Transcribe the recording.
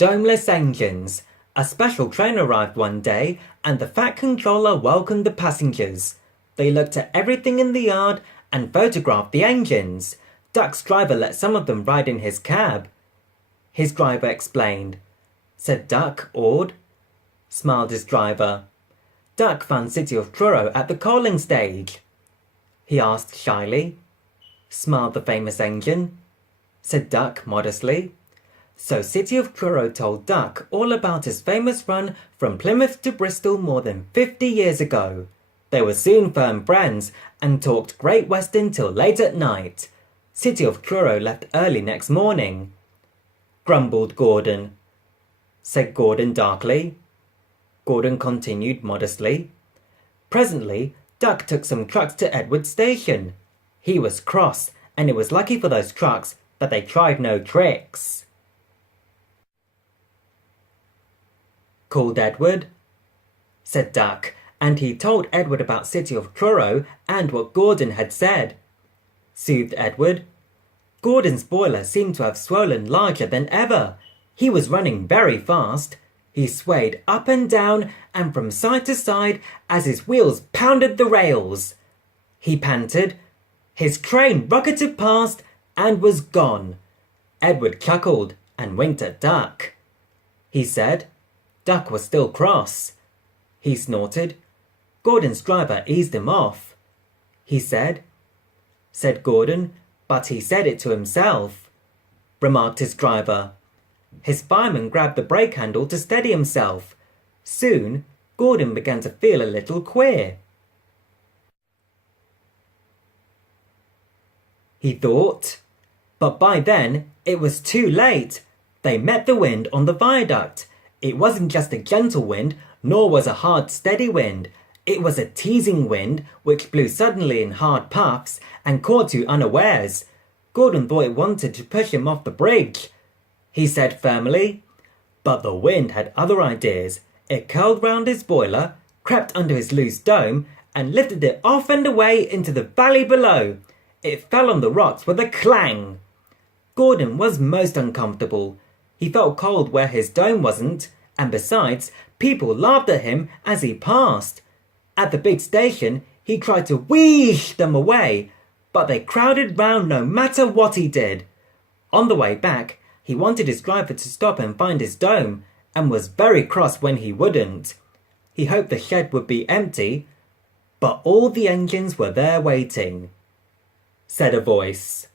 Domeless Engines. A special train arrived one day, and the Fat Controller welcomed the passengers. They looked at everything in the yard and photographed the engines. Duck's driver let some of them ride in his cab. His driver explained. Said Duck, awed. Smiled his driver. Duck found City of Truro at the coaling stage. He asked shyly. Smiled the famous engine. Said Duck modestly. So City of Truro told Duck all about his famous run from Plymouth to Bristol more than 50 years ago. They were soon firm friends and talked Great Western till late at night. City of Truro left early next morning. Grumbled Gordon. Said Gordon darkly. Gordon continued modestly. Presently, Duck took some trucks to Edward Station. He was cross, and it was lucky for those trucks that they tried no tricks. Called Edward, said Duck, and he told Edward about City of Truro and what Gordon had said. Soothed Edward. Gordon's boiler seemed to have swollen larger than ever. He was running very fast. He swayed up and down and from side to side as his wheels pounded the rails. He panted. His train rocketed past and was gone. Edward chuckled and winked at Duck. He said. Duck was still cross. He snorted. Gordon's driver eased him off. He said Gordon, but he said it to himself, remarked his driver. His fireman grabbed the brake handle to steady himself. Soon, Gordon began to feel a little queer. He thought. But by then, it was too late. They met the wind on the viaduct. It wasn't just a gentle wind, nor was a hard, steady wind. It was a teasing wind, which blew suddenly in hard puffs and caught you unawares. Gordon thought it wanted to push him off the bridge. He said firmly. But the wind had other ideas. It curled round his boiler, crept under his loose dome, and lifted it off and away into the valley below. It fell on the rocks with a clang. Gordon was most uncomfortable. He felt cold where his dome wasn't, and besides, people laughed at him as he passed. At the big station, he tried to wheesh them away, but they crowded round no matter what he did. On the way back, he wanted his driver to stop and find his dome, and was very cross when he wouldn't. He hoped the shed would be empty, but all the engines were there waiting, said a voice.